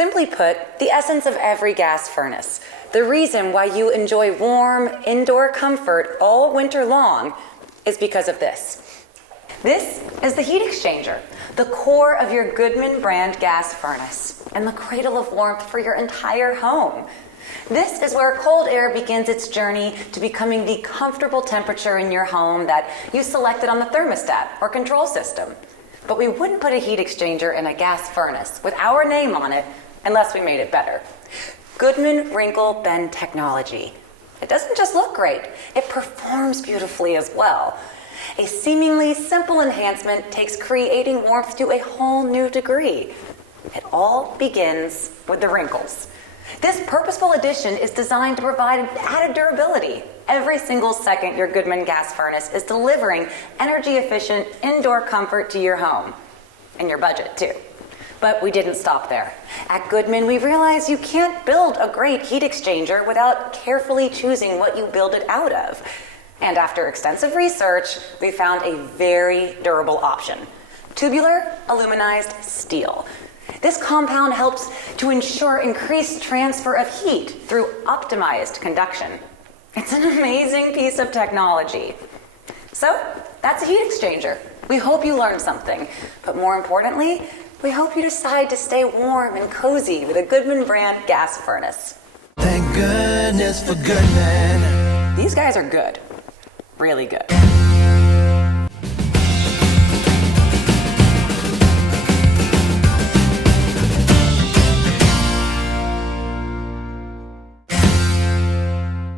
Simply put, the essence of every gas furnace, the reason why you enjoy warm, indoor comfort all winter long, is because of this. This is the heat exchanger, the core of your Goodman brand gas furnace, and the cradle of warmth for your entire home. This is where cold air begins its journey to becoming the comfortable temperature in your home that you selected on the thermostat or control system. But we wouldn't put a heat exchanger in a gas furnace with our name on it unless we made it better. Goodman Wrinkle Bend technology. It doesn't just look great, it performs beautifully as well. A seemingly simple enhancement takes creating warmth to a whole new degree. It all begins with the wrinkles. This purposeful addition is designed to provide added durability. Every single second your Goodman gas furnace is delivering energy-efficient indoor comfort to your home. And your budget, too. But we didn't stop there. At Goodman, we realized you can't build a great heat exchanger without carefully choosing what you build it out of. And after extensive research, we found a very durable option: tubular aluminized steel. This compound helps to ensure increased transfer of heat through optimized conduction. It's an amazing piece of technology. So, that's a heat exchanger. We hope you learned something, but more importantly, we hope you decide to stay warm and cozy with a Goodman brand gas furnace. Thank goodness for Goodman. These guys are good. Really good.